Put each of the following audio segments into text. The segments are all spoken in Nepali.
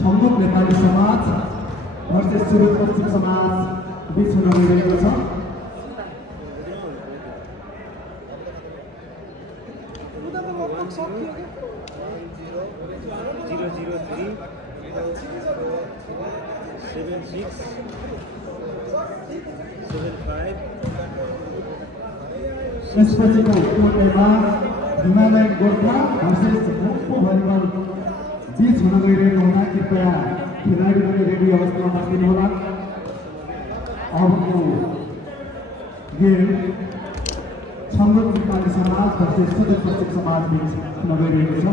छङ्गुक नेपाली समाज वर्सेस सुरुक पश्चिम समाज बीच हुन गइरहेको छ। यसपछिको टुर्नामेन्टमा हिमालयन गोर्खा वर्सेस मोक्पो भलिबल बीच हुन गइरहेको हुँदा कृपया खेलाडीहरू रेडी अवस्थामा बस्दिनुहोला। अबको गेम छङ्गुक नेपाली समाज वर्सेस सुरुक पश्चिम समाज बीच हुन गइरहेको छ।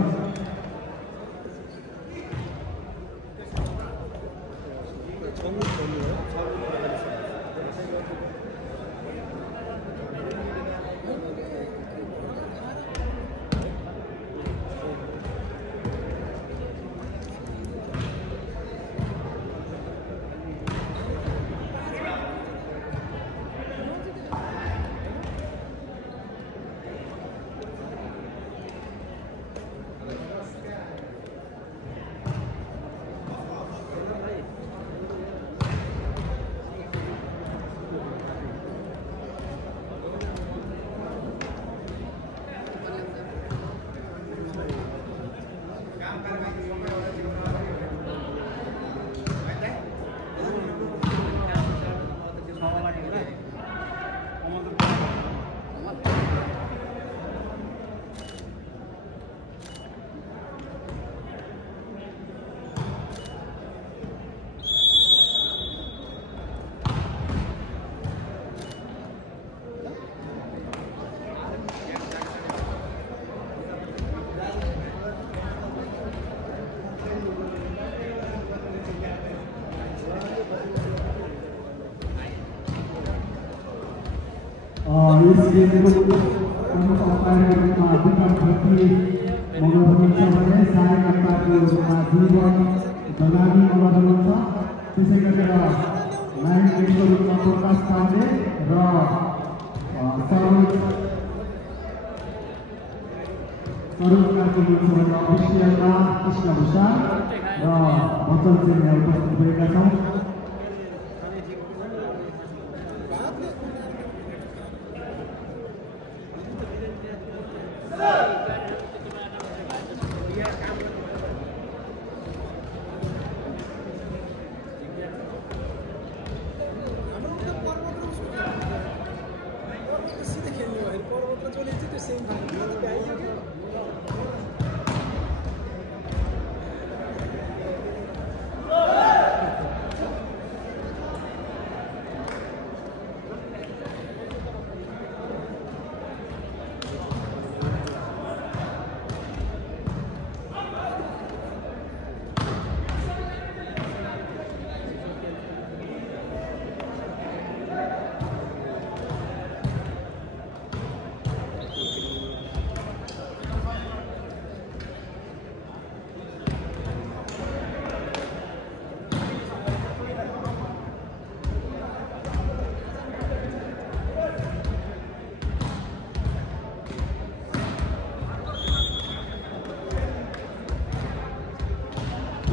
इस गेम को प्रमुख अंपायर के माध्यम से मनोरंजन करने सहायक अंपायर को जीवन दलाली मनोरंजन त्यसै गरेर लाइन गेमको रूपमा प्रकाश पाण्डे र सरोजका टिमसँग अफिसियलमा कृष्ण भूषाल र बच्चन सिंह उपस्थित भएका छौँ।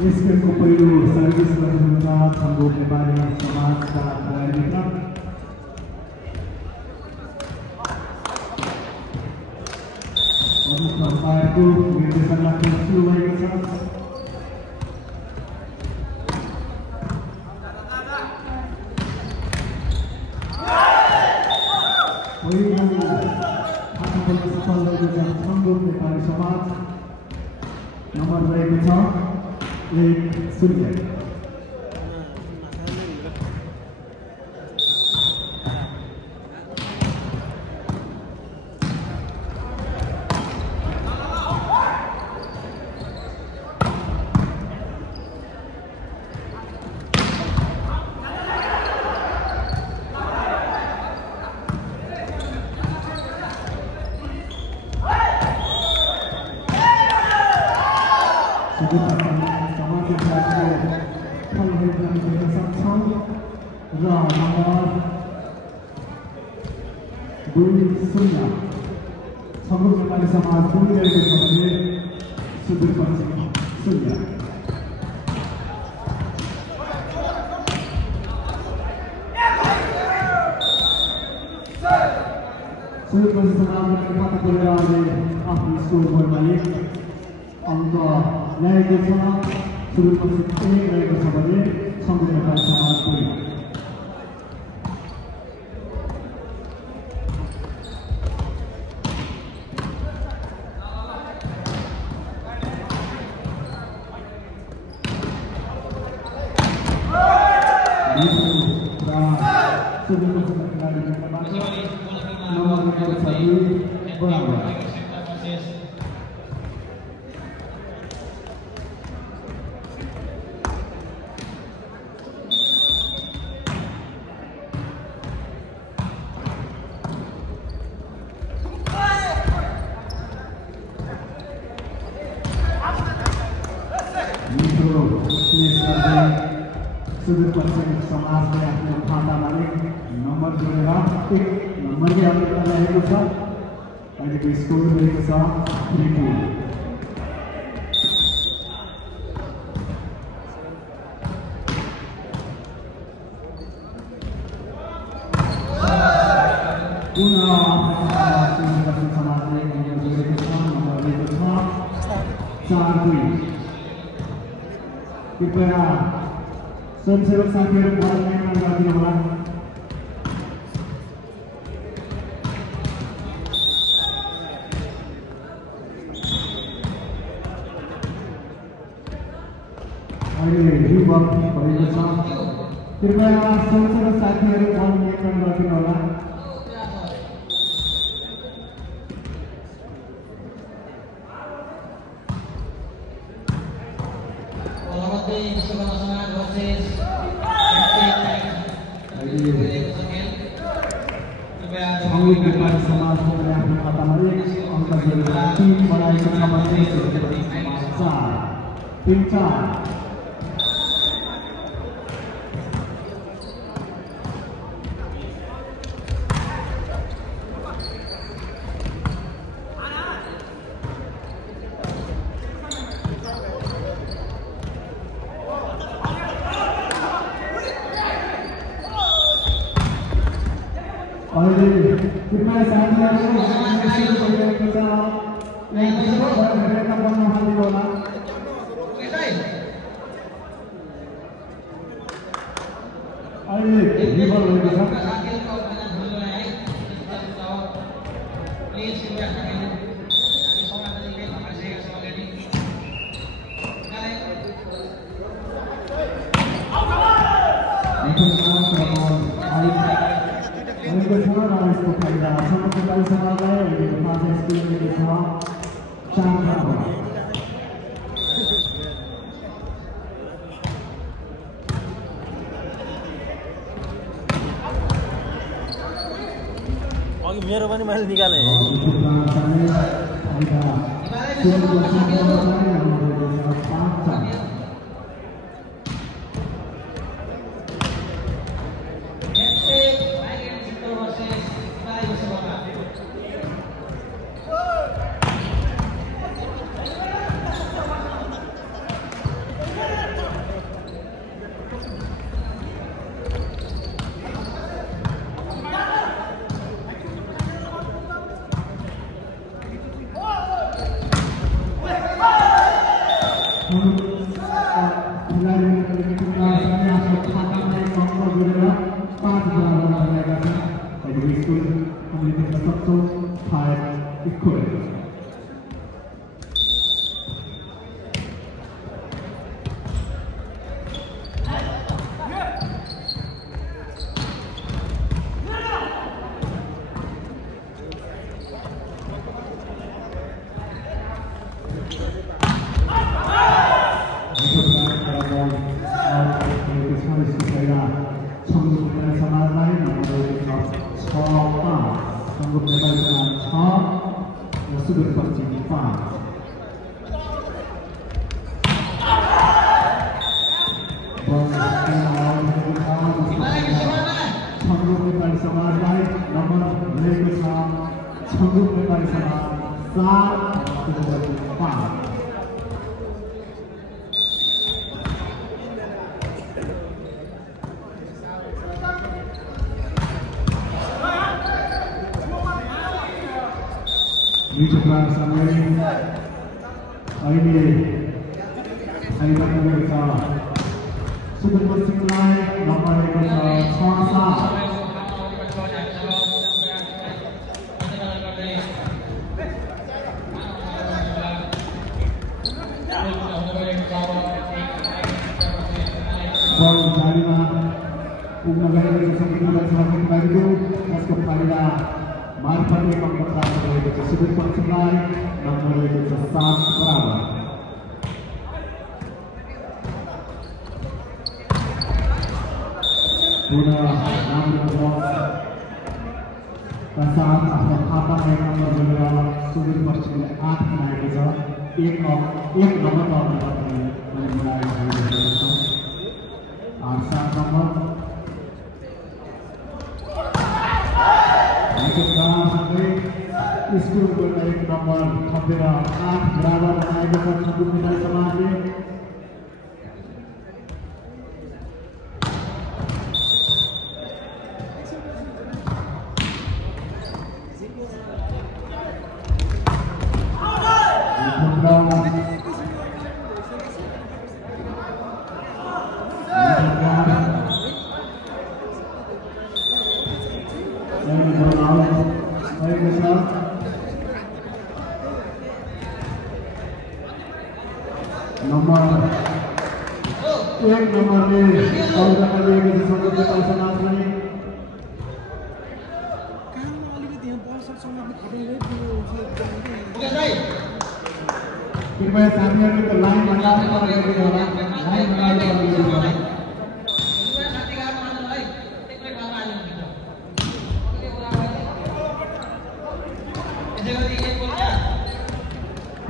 इस गेम को पहिलो सर्भिस गर्नुहुन्छ छङ्गुक नेपाली समाजका खेलाडीका अंपायरको निर्देशनमा खेल सुरु भएको छ। पहिलो हातमा सफल भएको छ छङ्गुक नेपाली समाज। नम्बर रहेको छ 1-0। स्वयंसेवक साथीहरू गरिदिनु होला। अहिले रिभर्क भएको छ, कृपया स्वयंसेवक साथीहरू नियन्त्रण गरिदिनु होला। मेरो पनि मैले निकाले छङ्गु नेपाली समाजलाई नम्बर मिलेको छ छङ्गु नेपाली समाज 7-5। मिठो समय अहिले आइरहेको छ सुदर्शन सिंहलाई नम्बर लिएको छ 6-7। बल जालीमा पुग्न गइरहेको छ त्यसको फाइदा मार्फत एक अङ्क प्राप्त गरेको छ सुदर्शन सिंहलाई नम्बर लिएको छ 7 बराबर। पुनः राम्रो साथ आफ्नो खातामा एक नम्बर गरेर सुदूरपश्चिमले 8 बनाएको छ। एक नम्बर मिलाएको छ 8-7 नम्बर स्कुलको एक नम्बर थपेर 8 बराबर बनाएको छ छङ्गु नेपाली समाजले। एक नम्बरले कलकत्ता लिएको छ छङ्गु नेपाली समाजले। कृपया साथीहरूले लाइनमा लाग्नु पर्यो होला लाइनमा लाग्नु होला।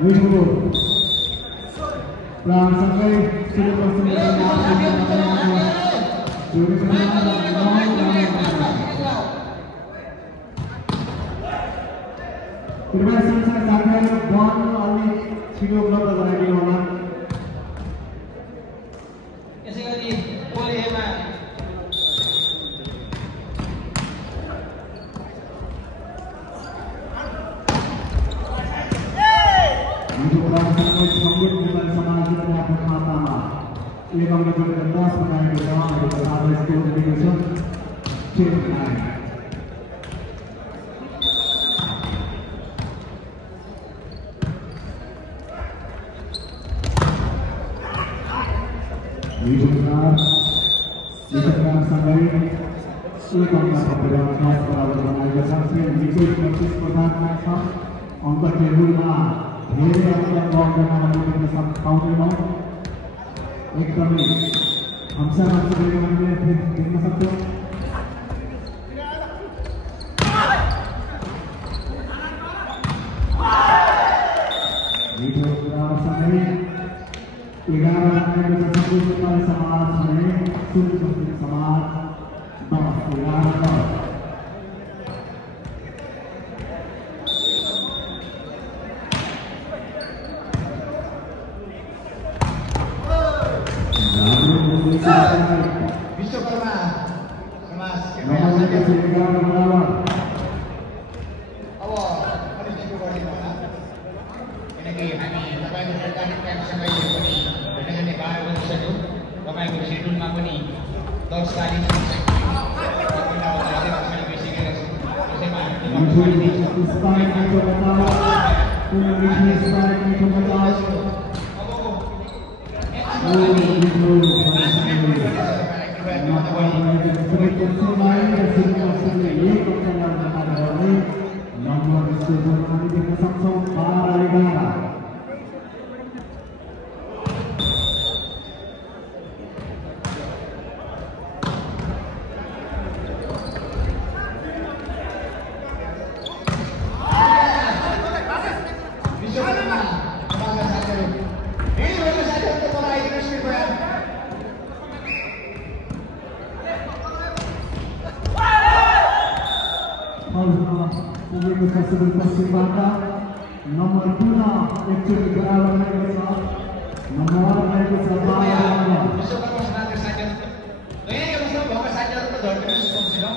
मिठो प्राणसँगै कृपया संसार साथीहरू बल अलिक छिटो उपलब्ध गराइदिनु होला। छङ्गु नेपाली समाजले आफ्नो खातामा एक अङ्क जोडेर 10 बनाएको छ। अहिले साथै स्कोर दिएको छ 10-9। सँगै एक अङ्क थपेर 10 बराबर बनाएको छ। निकै प्रतिस्पर्धात्मक छ। अङ्क टेबलमा धेरै अङ्क गर्न पाउँदैनौँ। एकदमै हमसँग हामीले देख्न सक्छौँ। मिठो सँगै 11 बनाएको छ छङ्गु नेपाली समाज भने सुदूरपश्चिम समाज 10-11। विश्वकर्मा समाज अब अलिक छिटो गरिदिनु होला किनकि हामी तपाईँको वैज्ञानिक टाइमसँग पनि घन्टे 12 बजिसक्यो। तपाईँको सेड्युलमा पनि 10:40 बेसिकेर त्यसैमा पश्चिमबाट नम्बर 2 मा एकचोटि बराबर रहेको छ। नम्बर 1 रहेको छ विश्वकर्मा समाजका साथीहरू नयाँ व्यवस्था भएको साथीहरू त झर्किनु सक्दैन।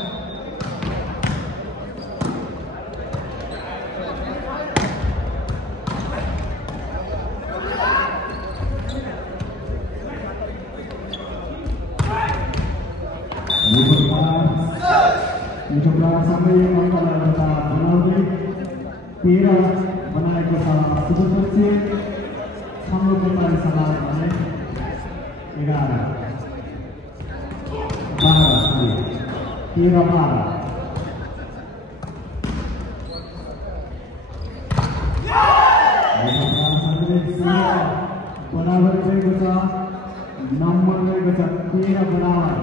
सबै अङ्कलाई बनाउँदै 13 बनाएको छ सुदूरपश्चिम छङ्गो नेपाली समाज भने 11 12 बराबर रहेको छ। नम्बर रहेको छ 13 बराबर।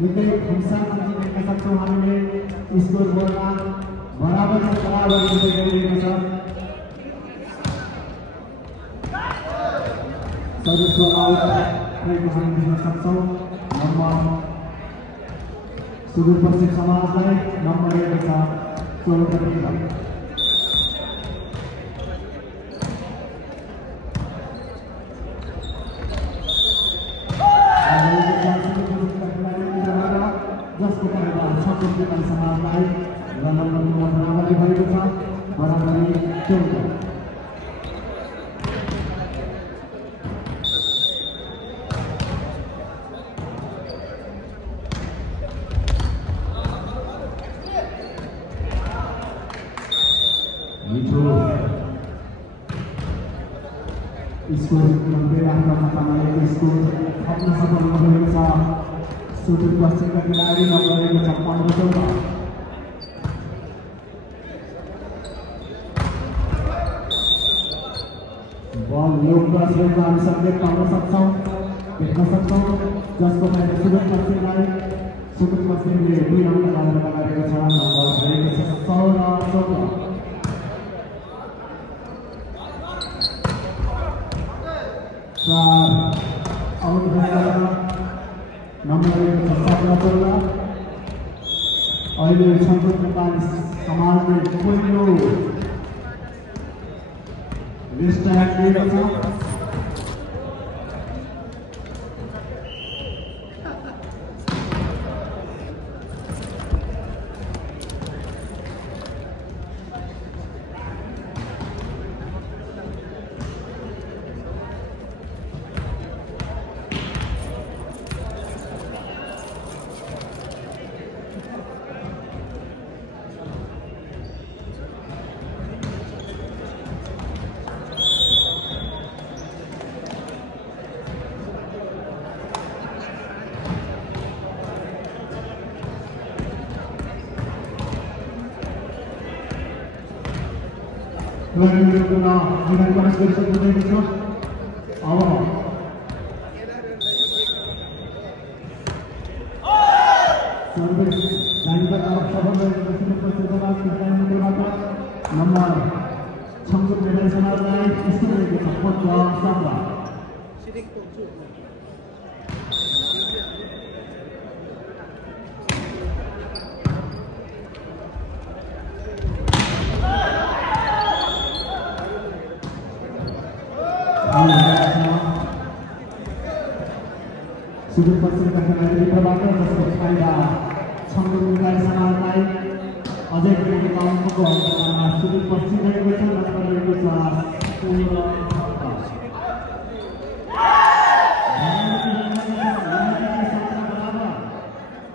निकै खुम्सामा देख्न सक्छौँ हामीले स्कोर बोर्डमा बराबर गरिरहेको छ। सर्वस्व आउट रहेको हामी देख्न सक्छौँ। नम्बर सुदूरपश्चिम समाजलाई नम्बर रहेको छ 16 जसको परिवार छक्को नेपाली समाजलाई र नम्बर 9 बराबरी भएको छ। बराबरी 14 स्कोर आफ्नो खातामा स्कोर थप्न सफल भएको छ। सुदूरपश्चिमका खेलाडी नम्बर रहेको छ 15 बल योग गरेको हामी सङ्केत पाउन सक्छौँ देख्न सक्छौँ। जसको फाइदा सुदूरपश्चिमले 2 अङ्क लगाएको छ। नम्बर रहेको छ 16 आउट भएर नम्बर रहेको छ 17 अहिले छङ्गो नेपाली समाजले पहिलो रिस्टार्ट दिएको छ। सुदूरपश्चिमका खेलाडी प्रभाकर जसको फाइदा छङ्गो नेपाली समाजलाई अझै पनि गाउँको अन्तमा सुदूरपश्चिम रहेको छ। नम्बर रहेको छ 16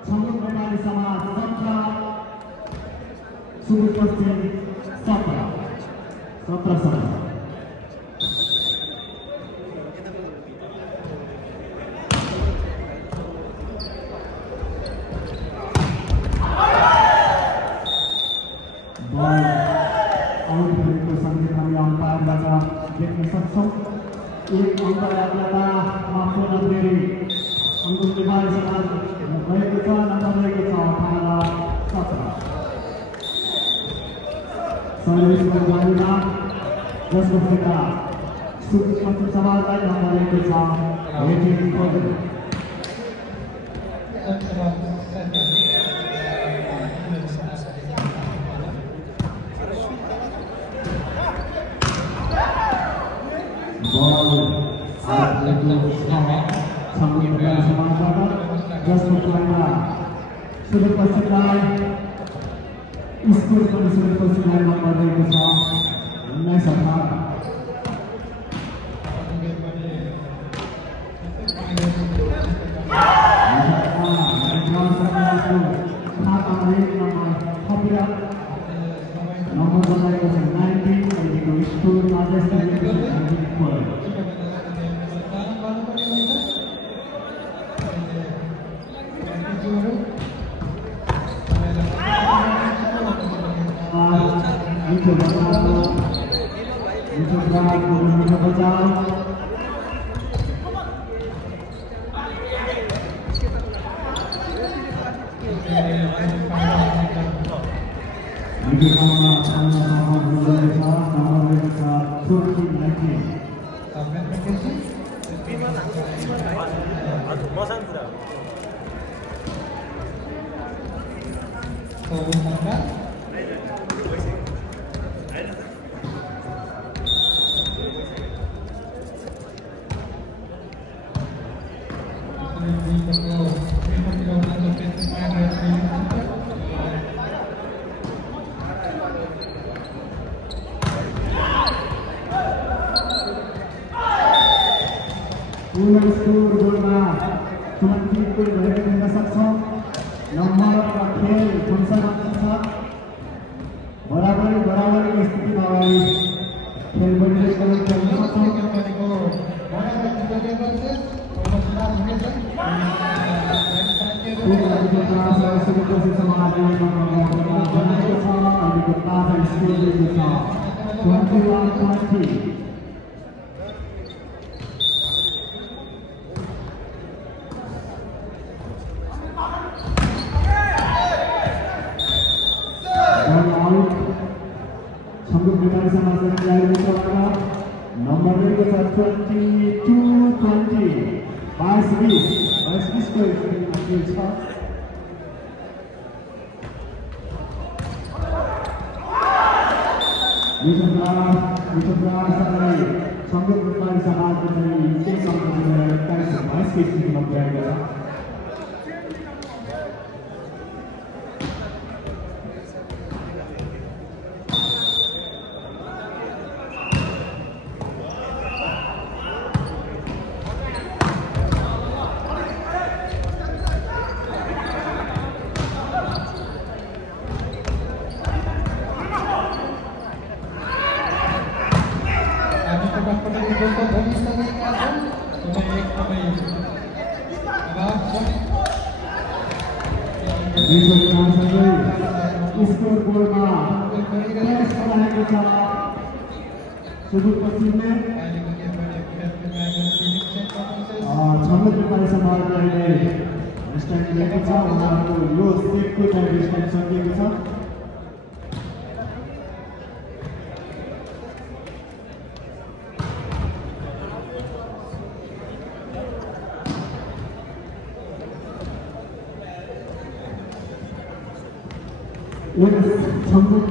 छङ्गो नेपाली समाज 17 सुदूरपश्चिम 17 देख्न सक्छौँ। एक अङ्क यात्रा माफो नगरी अङ्क नेपाली समाज रहेको छ। नम्बर रहेको छ 18-17 जसको फाइदा सुदूरपश्चिम समाजलाई नम्बर रहेको छ 18। बल समाजबाट जसको तुलना सुदूरपश्चिमलाई स्कुल पनि सुदूरपश्चिमलाई नम्बर दिएको छ 1918 Nomor berlaku 19 untuk School Madrasah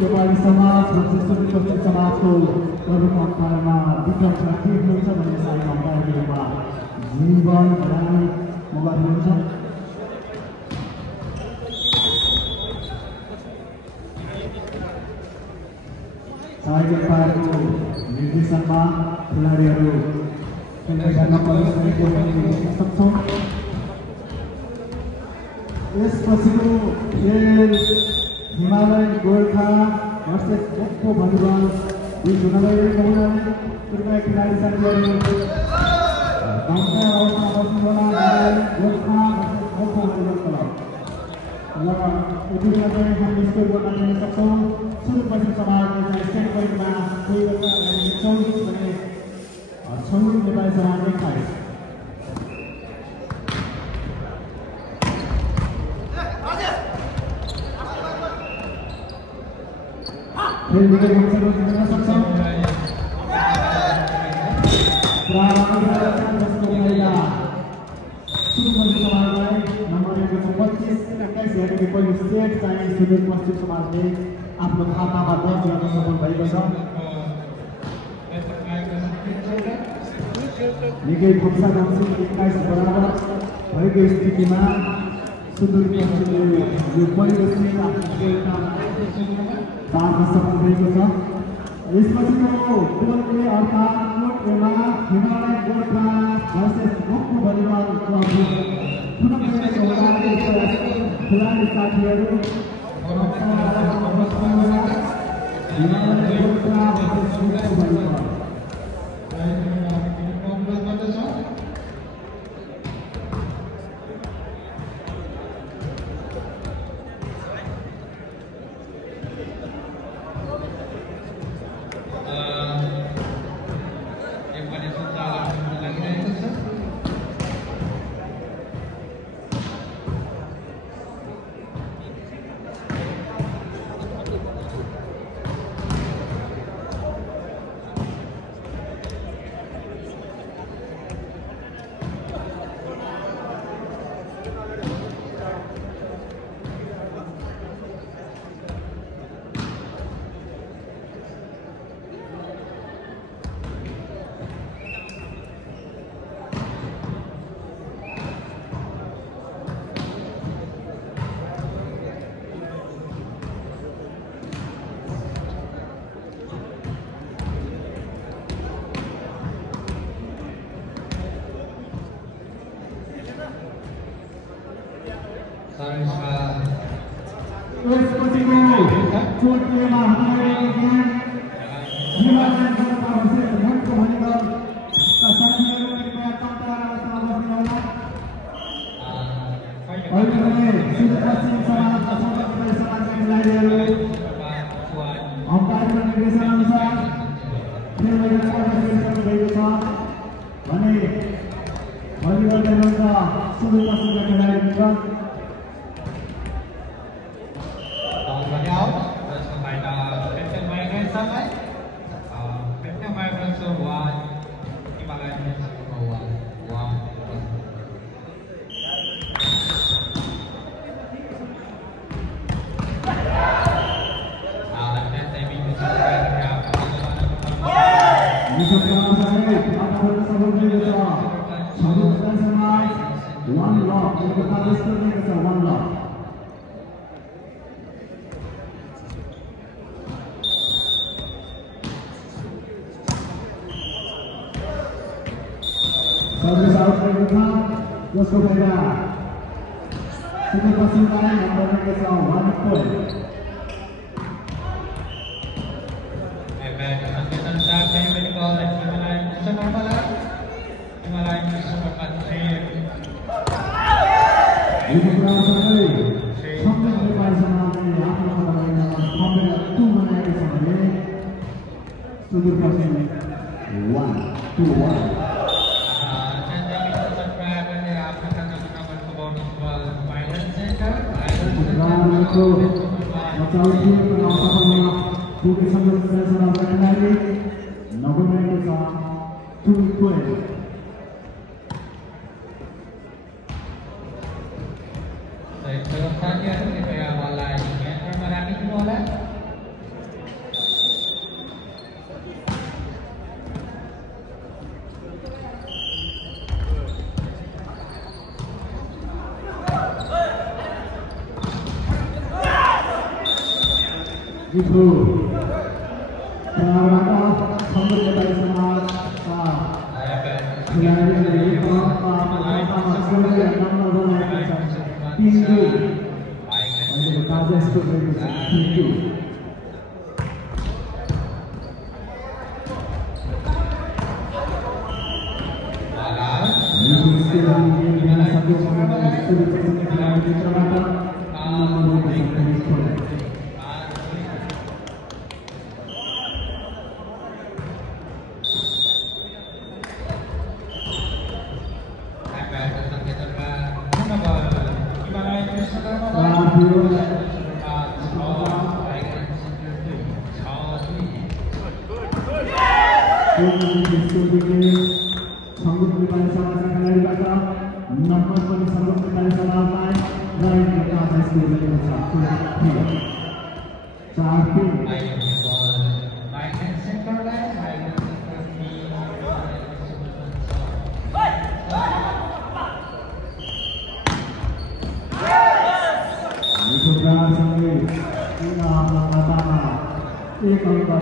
Nepali समाज सुदूरपश्चिम समाजको प्रमुख अङ्कमा विक्रम राखी हुनुहुन्छ भने साई अङ्कहरूमा जीवन रानी मगर हुनुहुन्छ साई अङ्कहरूको निर्देशनमा खेलाडीहरू खेल्न प्रवेश गरेको देख्न सक्छौँ। यसपछिको खेल हिमालयन गोर्खा वर्सेस जोको भलिबल दुई हुन गइरहेको हुनाले कृपया खेलाडी साथीहरू गाउँका अवस्था बस्नुहोला। गोर्खा वर्सेस जोको भलिबल क्लब र यतिबेला चाहिँ हामी स्कोर गर्न जान सक्छौँ। सुदूरपश्चिम समाजले चाहिँ स्टेट पोइन्टमा कोही गर्दा 24 भने 26 नेपाली समाज 28। खेल विजय गर्न सक्छौँ। सुदूरपश्चिम समाजलाई नम्बर दिएको छ 25 21 हेरेको पहिलो सेट चाहिँ सुदूरपश्चिम समाजले आफ्नो खातामा दर्ज गर्न सफल भएको छ। निकै खोक्सा बन्छ 21 बराबर भएको स्थितिमा सुदूरपश्चिमले यो पहिलो सेट आफ्नो खेलमा पार्न सफल भएको छ। यसपछिको गोल ए अर्थात् कोट एमा हिमालय गोर्खा भर्सेस गोकु भलिबल क्लब खेलाडी साथीहरू हिमालय गोर्खा भर्सेस गोकु भलिबल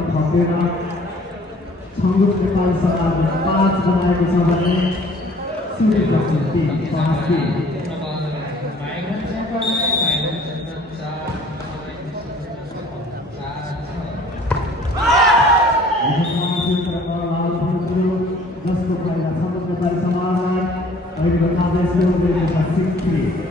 थपेर संयुक्त नेपाल समाज 5 बनाएको छ भने सूर्यप्रकाश 3 5 जसको फाइदा संयुक्त नेपाल समाजलाई अहिलेको आदेशले उब्रेको छ 6-3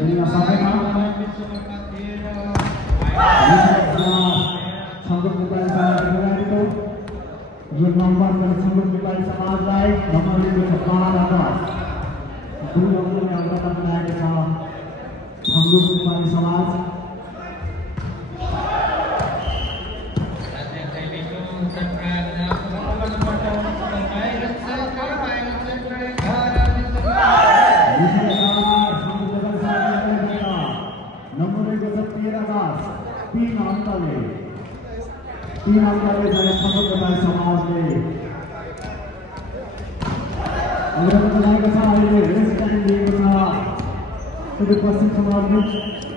Dengan sampai संगम नेपाली समाजको यो नम्बर संगम नेपाली समाजलाई नम्बर दिएको छ 12 अगस्त 2 अङ्कले अवगत गराएको छ संगम नेपाली समाज तीन अंकले जाने संगम नेपाली समाजले अवगत गराएको छ अहिले रेस टाइम दिएको छ सुदूरपश्चिम समाजले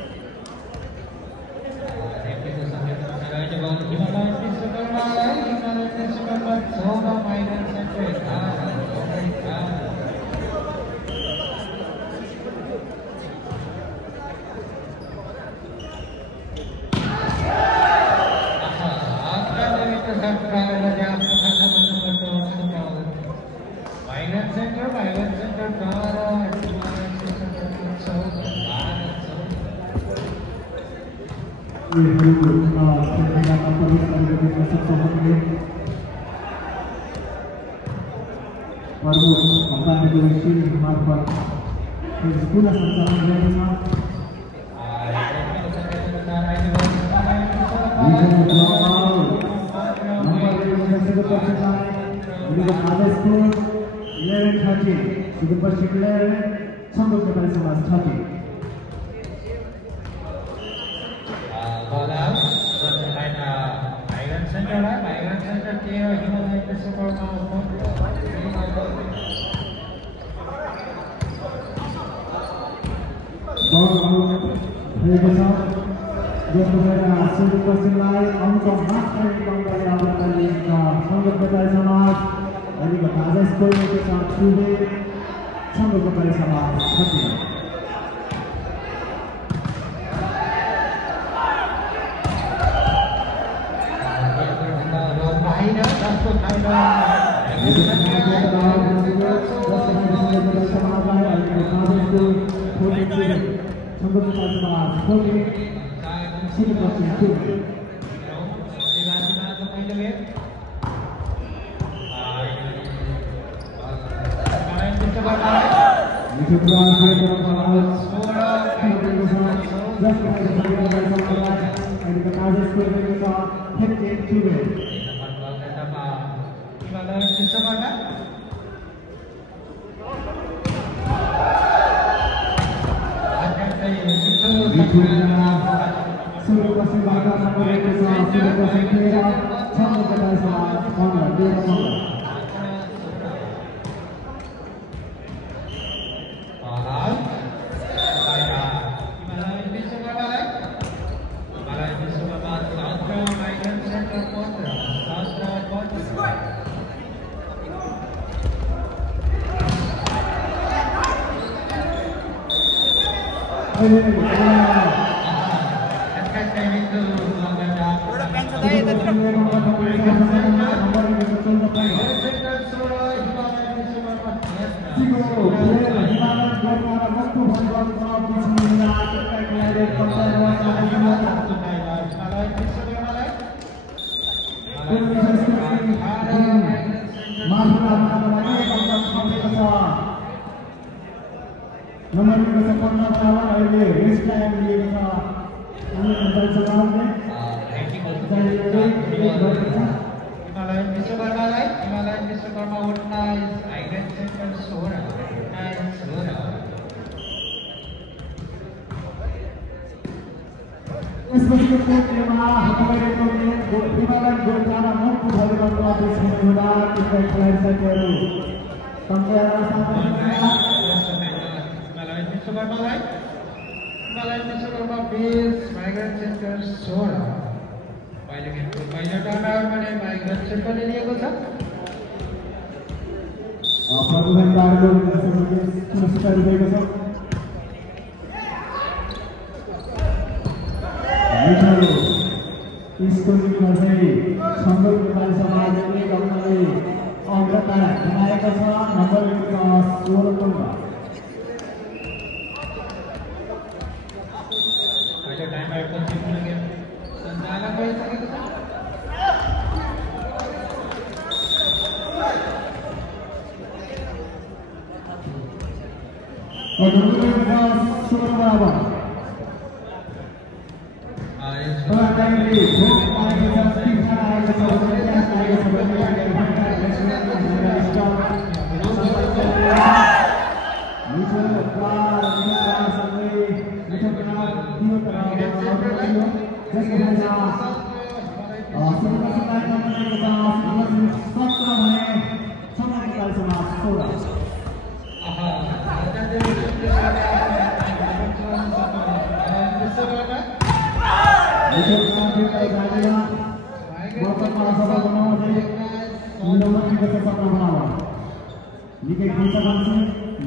सञ्चालन भइसकेको छ।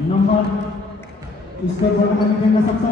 नंबर इसको बदलने देना सकता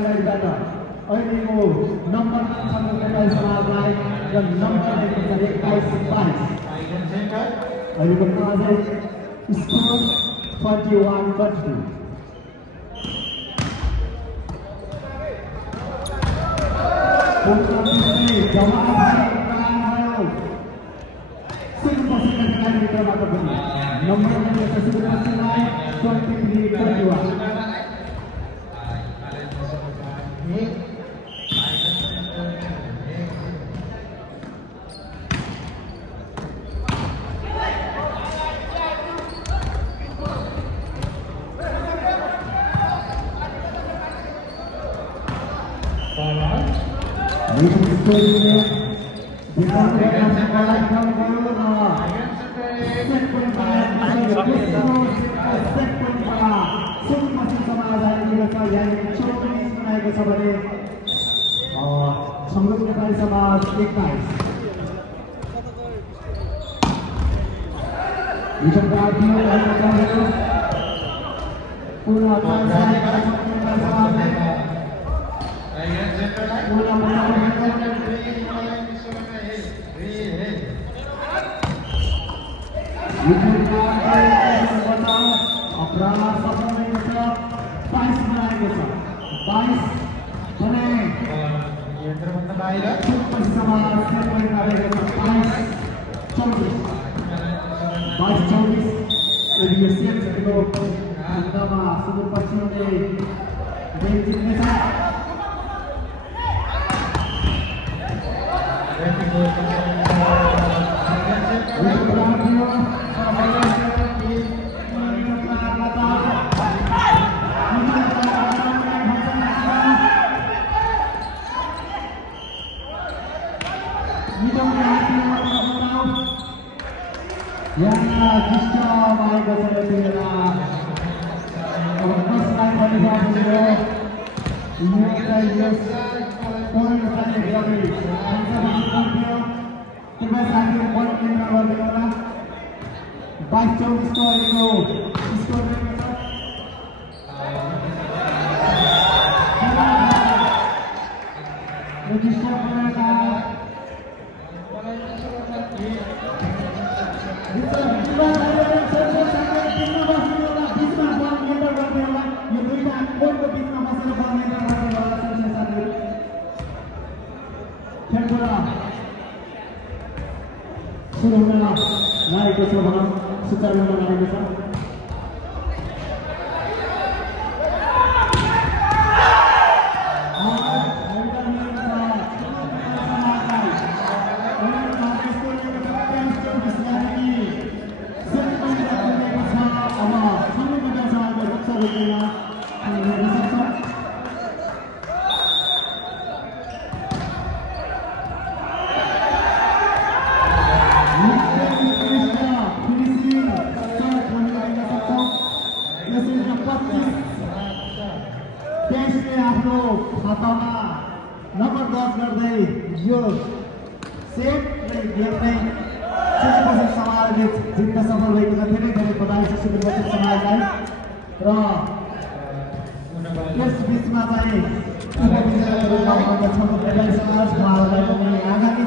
अगाडिबाट अहिलेको नम्बर छन् नेपाली समाजलाई र नम्बर दिएको छ 21-22 अहिलेको अझै स्कोर 41-32 समृद्ध नेपाली समाज 21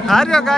How do you guys